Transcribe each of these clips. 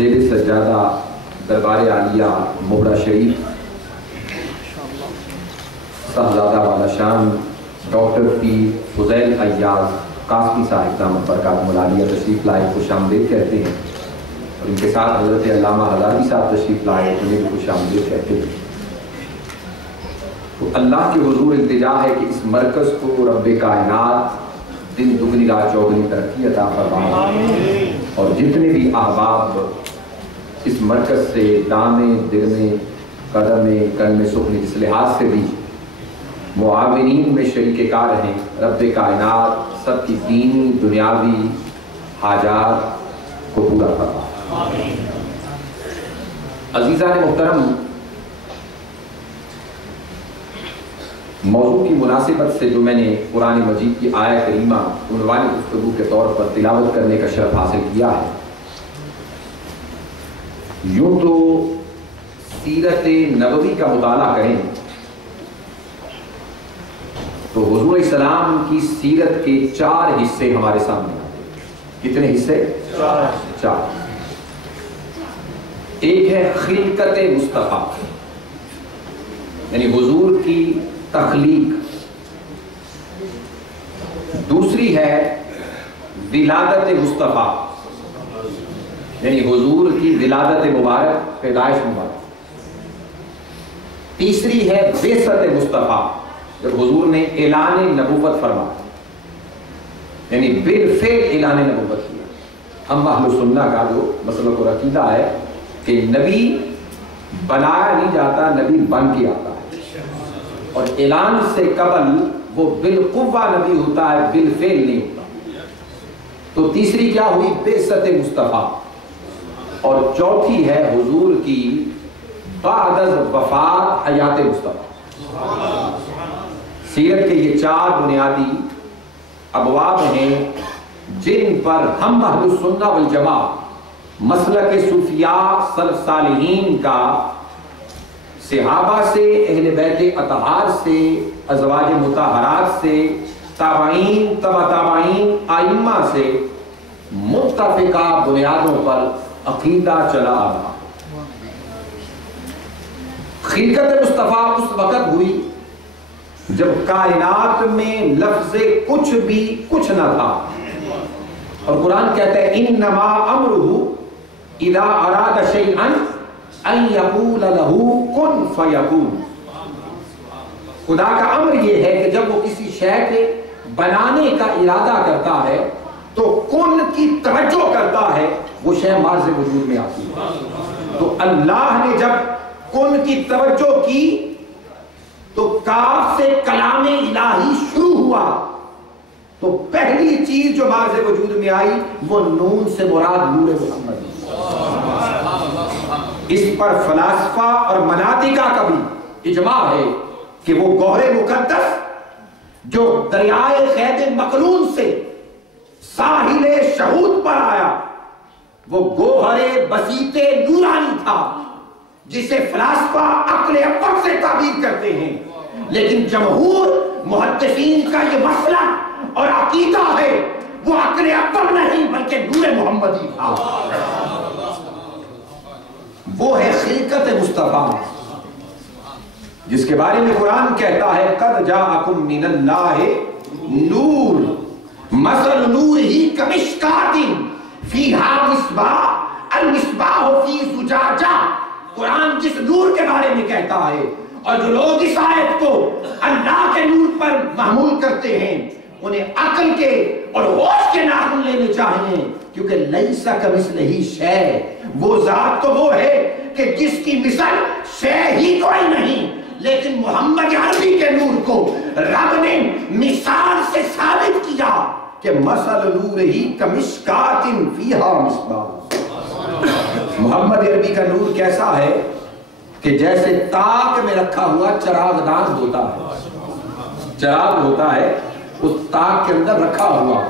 زیر سجادہ دربار عالیہ مبرا شریف صاحبزادہ والا شان ڈاکٹر پی فضیل ایاز قاسمی صاحب دامت برکاتہم العالیہ تشریف لائے، خوش آمدید کہتے ہیں، اور ان کے ساتھ حضرت علامہ ہزاری صاحب تشریف لائے، انہیں بھی خوش آمدید کہتے ہیں۔ تو اللہ کے حضور التجا ہے کہ اس مرکز کو رب کائنات دن دگنی رات چوگنی ترقی عطا فرمائے، اور جتنے بھی احباب اس مرکز سے دامے دگنے قدمے کن میں سکھنے جس لحاظ سے بھی معاونین میں شریک کار ہیں، رب کائنات سب کی دینی دنیاوی حاجات کو پورا فرمائے۔ عزیزان محترم، موضوع کی مناسبت سے جو میں نے قرآن مجید کی آیت کریمہ عنوان گفتگو کے طور پر تلاوت کرنے کا شرف حاصل کیا ہے، یوں تو سیرت نبوی کا مطالعہ کریں تو حضور السلام کی سیرت کے 4 حصے ہمارے سامنے آتے ہیں۔ کتنے حصے؟ 4۔ ایک ہے خلقت مصطفیٰ، یعنی حضور کی تخلیق۔ دوسری ہے ولادت مصطفیٰ، یعنی حضور کی ولادت مبارک، پیدائش مبارک۔ تیسری ہے بعثت مصطفیٰ، جب حضور نے اعلان نبوت فرمایا، یعنی بالفعل اعلان نبوت کیا۔ ہم اہل سنہ کا جو مسلک اور عقیدہ ہے کہ نبی بنایا نہیں جاتا، نبی بن کے آتا ہے، اور اعلان سے قبل وہ بالقوہ نبی ہوتا ہے، بالفعل نہیں ہوتا۔ تو تیسری کیا ہوئی؟ بعثت مصطفیٰ۔ اور چوتھی ہے حضور کی بعد از وفات حیات مصطفیٰ۔ سیرت کے یہ 4 بنیادی ابواب ہیں جن پر ہم اہل السنہ والجماعت مسلک صوفیاء سلف صالحین کا صحابہ سے، اہل بیت اطہار سے، ازواج مطہرات سے، تابعین تبع تابعین ائمہ سے متفقہ بنیادوں پر عقیدہ چلا آ رہا۔ خلقت مصطفیٰ اس وقت ہوئی جب کائنات میں لفظ کچھ بھی کچھ نہ تھا، اور قرآن کہتا ہے انما امرہ اذا اراد شیئا ان یقول لہ کن فیکون۔ خدا کا امر یہ ہے کہ جب وہ کسی شے کے بنانے کا ارادہ کرتا ہے تو کن کی توجہ کرتا ہے، وہ شے مارز وجود میں آتی ہے۔ تو اللہ نے جب کن کی توجہ کی تو کاف سے کلام الہی شروع ہوا، تو پہلی چیز جو مارز وجود میں آئی وہ نون سے مراد نور محمد۔ اس پر فلاسفہ اور مناطقہ کا بھی اجماع ہے کہ وہ گوہر مقدس جو دریائے خیب مقلون سے ساحل شہود پر آیا، وہ گوہر بسیط نورانی تھا جسے فلاسفہ عقل اکبر سے تعبیر کرتے ہیں، لیکن جمہور محدثین کا یہ مسئلہ اور عقیدہ ہے وہ عقل اکبر نہیں بلکہ نور محمدی تھا۔ وہ ہے خلقت مصطفیٰ جس کے بارے میں قرآن کہتا ہے قد جاءکم من اللہ نور مثل نورہ کمشکاۃ فیہا مصباح المصباح فی زجاجہ۔ قرآن جس نور کے بارے میں کہتا ہے، اور جو لوگ اس آیت کو اللہ کے نور پر محمول کرتے ہیں انہیں عقل کے اور ہوش کے ناخن لینے چاہیے، کیونکہ لیس کمثلہ شیء، وہ ذات تو وہ ہے کہ جس کی مثل شے ہی کوئی نہیں، لیکن محمد عربی کے نور کو رب نے مثال سے ثابت کیا کہ مثل نورہ کمشکاۃ فیہا مصباح۔ محمد عربی کا نور کیسا ہے کہ جیسے تاک میں رکھا ہوا چراغ دان ہوتا ہے، چراغ ہوتا ہے اس تاک کے اندر رکھا ہوا،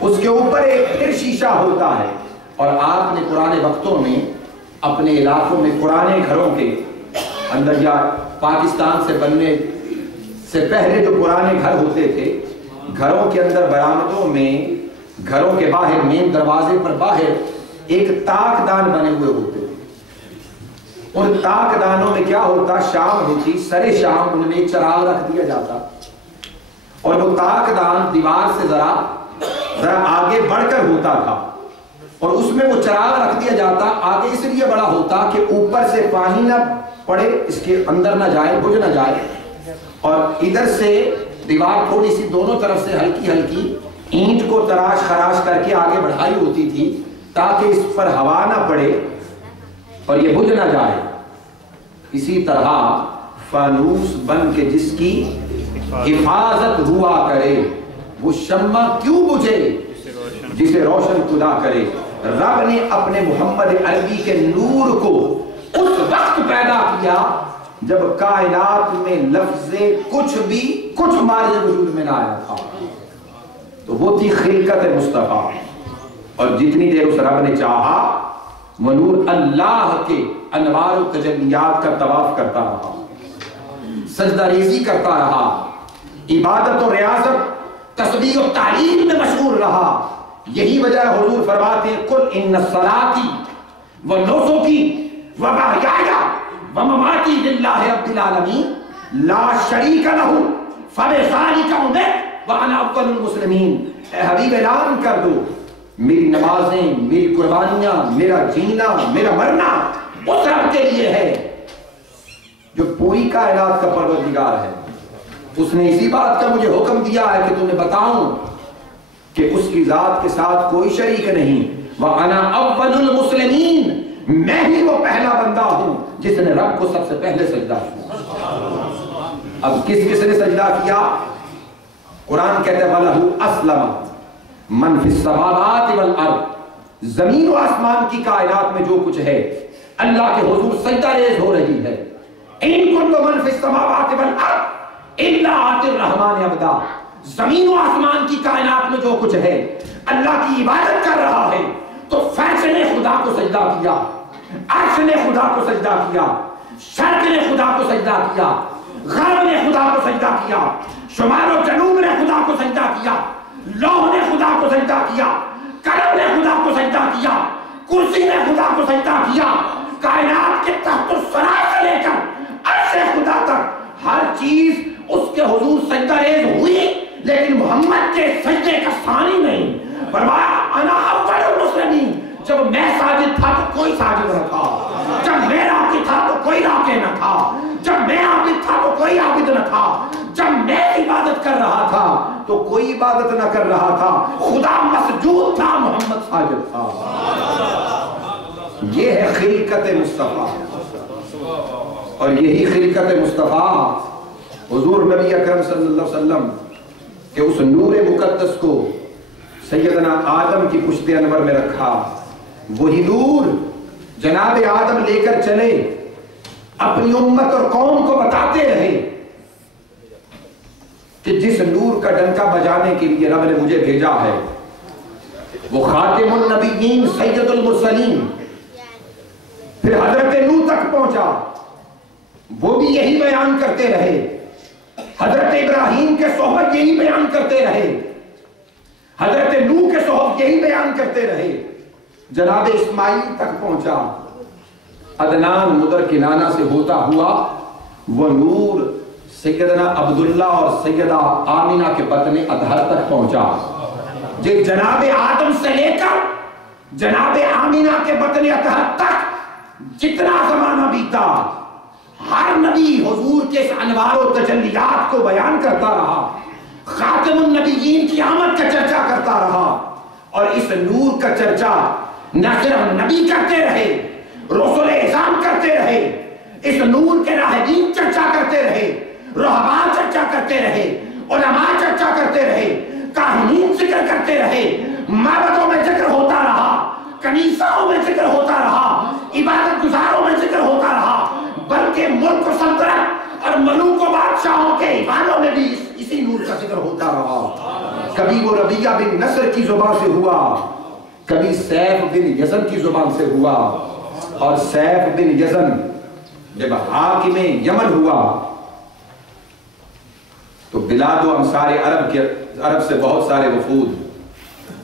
اس کے اوپر ایک پھر شیشہ ہوتا ہے، اور آپ نے پرانے وقتوں میں اپنے علاقوں میں پرانے گھروں کے اندر یا پاکستان سے بننے سے پہلے جو پرانے گھر ہوتے تھے، گھروں کے اندر برآمدوں میں، گھروں کے باہر مین دروازے پر باہر ایک تاک دان بنے ہوئے ہوتے تھے. ان تاک دانوں میں کیا ہوتا، شام ہوتی، سرے شام ان میں چراغ رکھ دیا جاتا اور وہ تاک دان دیوار سے ذرا آگے بڑھ کر ہوتا تھا اور اس میں وہ چراغ رکھ دیا جاتا. آگے اس لیے بڑا ہوتا کہ اوپر سے پانی نہ پڑے، اس کے اندر نہ جائے، بجھ نہ جائے، اور ادھر سے دیوار تھوڑی سی دونوں طرف سے ہلکی ہلکی اینٹ کو تراش خراش کر کے آگے بڑھائی ہوتی تھی تاکہ اس پر ہوا نہ پڑے اور یہ بجھ نہ جائے. اسی طرح فانوس بن کے جس کی حفاظت ہوا کرے وہ شمع کیوں بجھے جسے روشن خدا کرے. رب نے اپنے محمد عربی کے نور کو اس وقت پیدا کیا جب کائنات میں لفظ کچھ مارج وجود میں نہ آیا تھا. تو وہ تھی خلقت مصطفیٰ، اور جتنی دیر اس رب نے چاہا وہ نور اللہ کے انوار و تجلیات کا طواف کرتا رہا، سجدہ ریزی کرتا رہا، عبادت و ریاضت تسبیح و تعلیم میں مشغول رہا. یہی وجہ حضور فرماتے ہیں قل ان صلاتی و نسکی و محیای و مماتی للہ رب العالمین لا شریک لہ فبذلک امرت وانا اول المسلمین. اے حبیب اعلان کر دو میری نمازیں، میری قربانیاں، میرا جینا، میرا مرنا اس رب کے لیے ہے جو پوری کائنات کا پروردگار ہے. اس نے اسی بات کا مجھے حکم دیا ہے کہ تمہیں بتاؤں کہ اس کی ذات کے ساتھ کوئی شریک نہیں. وَأَنَا أَوَّلُ الْمُسْلِمِينَ، میں ہی وہ پہلا بندہ ہوں جس نے رب کو سب سے پہلے سجدہ کیا. اب کس نے سجدہ کیا؟ قرآن کہتے ہیں وَلَهُ أَسْلَمَ مَنْ فِي السَّمَاوَاتِ وَالْأَرْضِ، زمین و آسمان کی کائنات میں جو کچھ ہے اللہ کے حضور سجدہ ریز ہو رہی ہے. إِن كُنتُ مَنْ فِي السَّمَاوَاتِ وَالْأَرْضِ إِلَّا آتِ الرَّحْمَنِ عَبْدًا. زمین و آسمان کی کائنات میں جو کچھ ہے اللہ کی عبادت کر رہا ہے تو فرش نے خدا کو سجدہ کیا، عرش نے خدا کو سجدہ کیا، شرق نے خدا کو سجدہ کیا، غرب نے خدا کو سجدہ کیا، شمال و جنوب نے خدا کو سجدہ کیا، لوح نے خدا کو سجدہ کیا، قلم نے خدا کو سجدہ کیا، کرسی نے خدا کو سجدہ کیا. کائنات کے تحت الثری سے لے کر عرش خدا تک ہر چیز اس کے حضور سجدہ ریز ہوئی، لیکن محمد کے سجدے کا ثانی نہیں. فرمایا انا اول المسلمین، جب میں ساجد تھا تو کوئی ساجد نہ تھا، جب میں راکع تھا تو کوئی راکع نہ تھا، جب میں عابد تھا تو کوئی عابد نہ تھا، جب میں عبادت کر رہا تھا تو کوئی عبادت نہ کر رہا تھا. خدا مسجود تھا، محمد ساجد تھا. یہ ہے خلقت مصطفیٰ، اور یہی خلقت مصطفیٰ حضور نبی اکرم صلی اللہ علیہ وسلم کہ اس نور مقدس کو سیدنا آدم کی پشت انور میں رکھا. وہی نور جناب آدم لے کر چلے، اپنی امت اور قوم کو بتاتے رہے کہ جس نور کا ڈنکا بجانے کے لیے رب نے مجھے بھیجا ہے وہ خاتم النبیین سید المرسلین. پھر حضرت نوح تک پہنچا، وہ بھی یہی بیان کرتے رہے. حضرت ابراہیم کے صحبت یہی بیان کرتے رہے، حضرت نوح کے صحبت یہی بیان کرتے رہے. جناب اسماعیل تک پہنچا، عدنان مدر کنانہ سے ہوتا ہوا وہ نور سیدنا عبداللہ اور سیدہ آمینہ کے بطن اطہر تک پہنچا. جناب آدم سے لے کر جناب آمینہ کے بطن اطہر تک جتنا زمانہ بیتا، ہر نبی حضور کے اس انوار و تجلیات کو بیان کرتا رہا، خاتم النبیین کی آمد کا چرچا کرتا رہا. اور اس نور کا چرچا نہ صرف نبی کرتے رہے، رسول اعظام کرتے رہے، اس نور کے راہبین چرچا کرتے رہے، رہبان چرچا کرتے رہے، علماء چرچا کرتے رہے، کاہنین ذکر کرتے رہے، معبدوں میں ذکر ہوتا رہا، کنیسوں میں ذکر ہوتا رہا، عبادت گزاروں میں ذکر ہوتا رہا، بلکہ ملک و سلطنت اور ملوک و بادشاہوں کے ایوانوں میں بھی اسی نور کا ذکر ہوتا رہا. کبھی وہ ربیعہ بن نصر کی زبان سے ہوا، کبھی سیف بن یزن کی زبان سے ہوا، اور سیف بن یزن جب حاکم یمن ہوا تو بلاد و امصار عرب سے بہت سارے وفود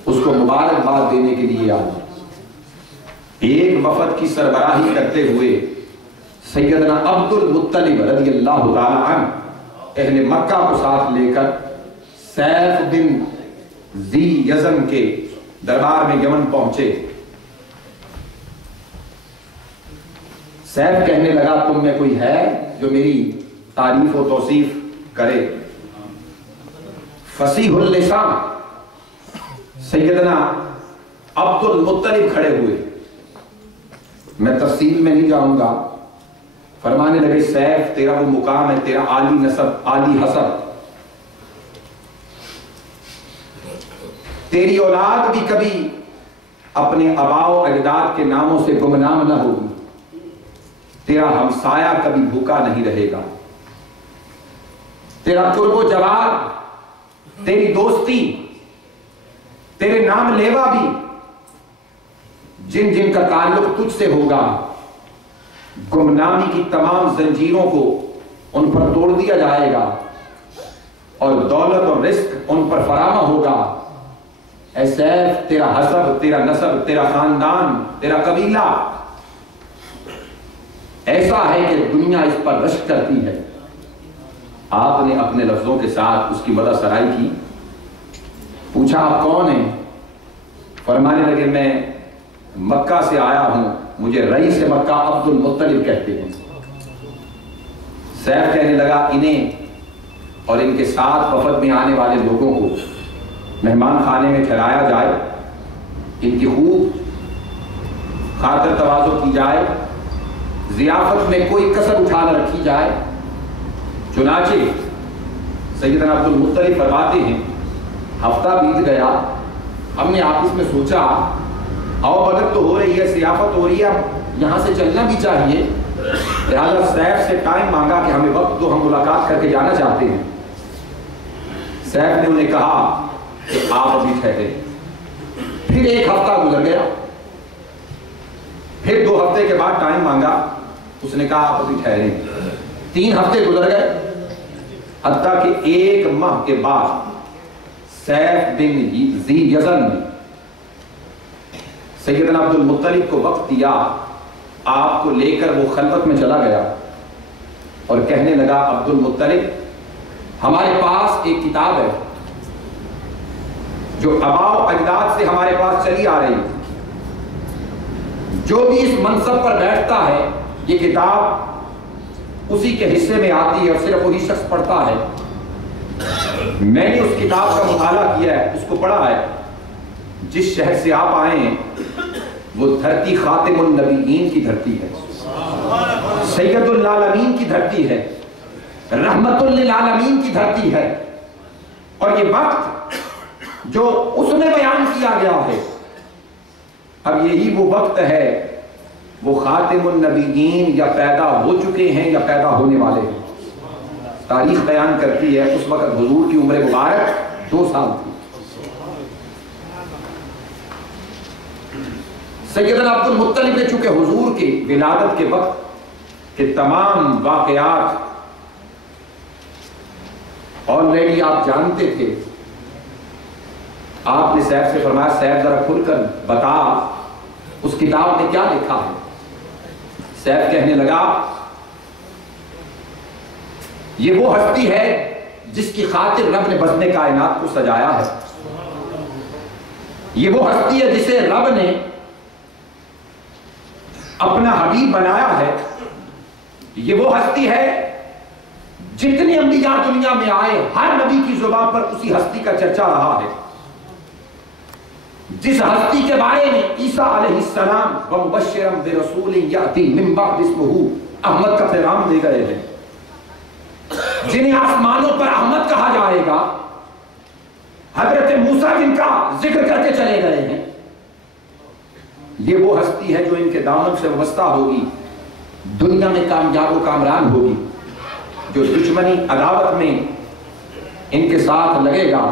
اس کو مبارکباد دینے کے لیے آئے. ایک وفد کی سربراہی کرتے ہوئے سیدنا عبد المطلب رضی اللہ تعالی عنہ اہل مکہ کو ساتھ لے کر سیف بن ذی یزن کے دربار میں یمن پہنچے۔ سیف کہنے لگا تم میں کوئی ہے جو میری تعریف و توصیف کرے؟ فصیح اللسان سیدنا عبد المطلب کھڑے ہوئے، میں تفصیل میں نہیں جاؤں گا، فرمانے لگے سیف تیرا وہ مقام ہے، تیرا عالی نسب عالی حسب، تیری اولاد بھی کبھی اپنے آباء و اجداد کے ناموں سے گمنام نہ ہوگی، تیرا ہمسایہ کبھی بھوکا نہیں رہے گا، تیرا قرب و جوار، تیری دوستی، تیرے نام لیوا بھی جن جن کا تعلق تجھ سے ہوگا، گمنامی کی تمام زنجیروں کو ان پر توڑ دیا جائے گا اور دولت اور رزق ان پر فراہم ہوگا۔ اے سیف تیرا حسب، تیرا نسب، تیرا خاندان، تیرا قبیلہ ایسا ہے کہ دنیا اس پر رشک کرتی ہے۔ آپ نے اپنے لفظوں کے ساتھ اس کی مدح سرائی کی، پوچھا آپ کون ہیں؟ فرمانے لگے میں مکہ سے آیا ہوں، مجھے رئیس مکہ عبد المطلب کہتے ہیں۔ سیف کہنے لگا انہیں اور ان کے ساتھ وفد میں آنے والے لوگوں کو مہمان خانے میں ٹھہرایا جائے، ان کی خوب خاطر تواضع کی جائے، ضیافت میں کوئی کسر اٹھا نہ رکھی جائے۔ چنانچہ سیدنا عبد المطلب فرماتے ہیں ہفتہ بیت گیا، ہم نے آپس میں سوچا آؤ بھگت تو ہو رہی ہے، ضیافت ہو رہی ہے، اب یہاں سے چلنا بھی چاہیے، لہٰذا سیف سے ٹائم مانگا کہ ہمیں وقت دو، ہم ملاقات کر کے جانا چاہتے ہیں۔ سیف نے انہیں کہا کہ آپ ابھی ٹھہرے۔ پھر ایک ہفتہ گزر گیا، پھر 2 ہفتے کے بعد ٹائم مانگا، اس نے کہا آپ ابھی ٹھہرے۔ 3 ہفتے گزر گئے، حتیٰ کہ 1 ماہ کے بعد سیف بن ذی یزن نے سیدنا عبد المطلب کو وقت دیا، آپ کو لے کر وہ خلوت میں چلا گیا اور کہنے لگا عبد المطلب ہمارے پاس ایک کتاب ہے جو آباء و اجداد سے ہمارے پاس چلی آ رہی، جو بھی اس منصب پر بیٹھتا ہے یہ کتاب اسی کے حصے میں آتی ہے اور صرف وہی شخص پڑھتا ہے۔ میں نے اس کتاب کا مطالعہ کیا ہے، اس کو پڑھا ہے، جس شہر سے آپ آئے ہیں وہ دھرتی خاتم النبیین کی دھرتی ہے، سید العالمین کی دھرتی ہے، رحمت للعالمین کی دھرتی ہے، اور یہ وقت جو اس میں بیان کیا گیا ہے اب یہی وہ وقت ہے، وہ خاتم النبیین یا پیدا ہو چکے ہیں یا پیدا ہونے والے ہیں۔ تاریخ بیان کرتی ہے اس وقت حضور کی عمر مبارک 2 سال تھی۔ سیدنا عبد المطلب نے چونکہ حضور کے ولادت کے وقت کے تمام واقعات آلریڈی آپ جانتے تھے، آپ نے سیف سے فرمایا سیف ذرا کھل کر بتا اس کتاب میں کیا لکھا ہے۔ سیف کہنے لگا یہ وہ ہستی ہے جس کی خاطر رب نے بزم کائنات کو سجایا ہے، یہ وہ ہستی ہے جسے رب نے اپنا حبیب بنایا ہے، یہ وہ ہستی ہے جتنے انبیاء دنیا میں آئے ہر نبی کی زبان پر اسی ہستی کا چرچا رہا ہے، جس ہستی کے بارے میں عیسیٰ علیہ السلام وَمُبَشِّرًا بِرَسُولٍ يَأْتِي مِن بَعْدِ اسْمُهُ احمد کا پیغام دے گئے ہیں، جنہیں آسمانوں پر احمد کہا جائے گا، حضرت موسیٰ جن کا ذکر کر کے چلے گئے ہیں، یہ وہ ہستی ہے جو ان کے دامن سے وابستہ ہوگی، دنیا میں کامیاب و کامران ہوگی، جو دشمنی عداوت میں ان کے ساتھ لگے گا،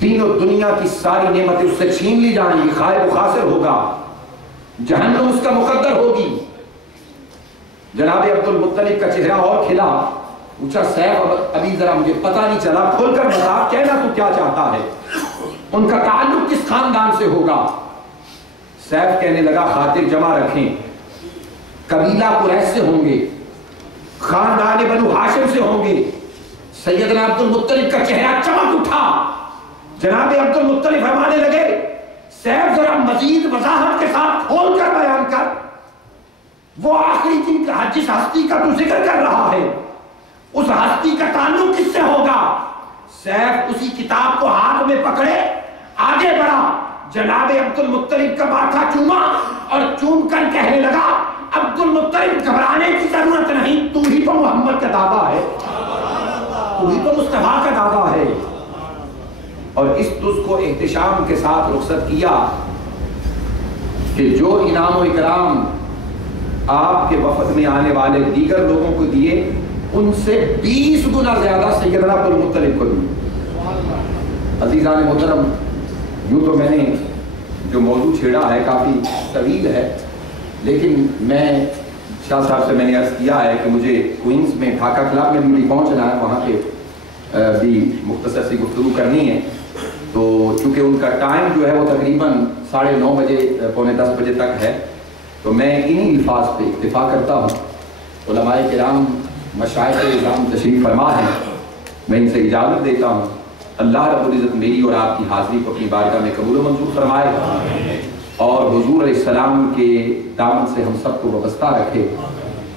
دین و دنیا کی ساری نعمتیں اس سے چھین لی جائیں گی، خائب و خاسر ہوگا، جہنم اس کا مقدر ہوگی۔ جناب عبد المطلب کا چہرہ اور کھلا، پوچھا سیف ابھی ذرا مجھے پتہ نہیں چلا، کھول کر بتا کہنا تو کیا چاہتا ہے، ان کا تعلق کس خاندان سے ہوگا؟ سیف کہنے لگا خاطر جمع رکھیں، قبیلہ قریش سے ہوں گے، خاندان بنو ہاشم سے ہوں گے۔ سیدنا عبد المطلب کا چہرہ چمک اٹھا، جناب عبد المطلب فرمانے لگے سیف ذرا مزید وضاحت کے ساتھ کھول کر بیان کر، وہ آخری دن کا جس ہستی کا تو ذکر کر رہا ہے اس ہستی کا تعلق کس سے ہوگا؟ سیف اسی کتاب کو ہاتھ میں پکڑے آگے بڑھا، جناب عبد المطلب کا ماتھا چوما اور چوم کر کہنے لگا عبد المطلب گھبرانے کی ضرورت نہیں، تو ہی تو محمد کا دادا ہے، تو ہی تو مصطفیٰ کا دادا ہے۔ اور اس تُس کو احتشام کے ساتھ رخصت کیا کہ جو انعام و اکرام آپ کے وفد میں آنے والے دیگر لوگوں کو دیے ان سے 20 گنا زیادہ سیدنا عبد المطلب کو دیے۔ عزیزان محترم، یوں تو میں نے جو موضوع چھیڑا ہے کافی طویل ہے، لیکن میں شاہ صاحب سے میں نے عرض کیا ہے کہ مجھے کوئنز میں ڈھاکہ کلب میں بھی پہنچنا ہے، وہاں پہ بھی مختصر سی گفتگو کرنی ہے، تو چونکہ ان کا ٹائم جو ہے وہ تقریباً 9:30 بجے پونے 10 بجے تک ہے، تو میں انہی الفاظ پہ اکتفا کرتا ہوں۔ علماء کرام مشائخ اعظام تشریف فرما ہیں، میں ان سے اجازت دیتا ہوں۔ اللہ رب العزت میری اور آپ کی حاضری کو اپنی بارگاہ میں قبول و منظور فرمائے اور حضور علیہ السلام کے دامن سے ہم سب کو وابستہ رکھے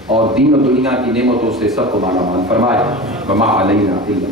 اور دین و دنیا کی نعمتوں سے سب کو مالا مال فرمائے۔ وما علینا الا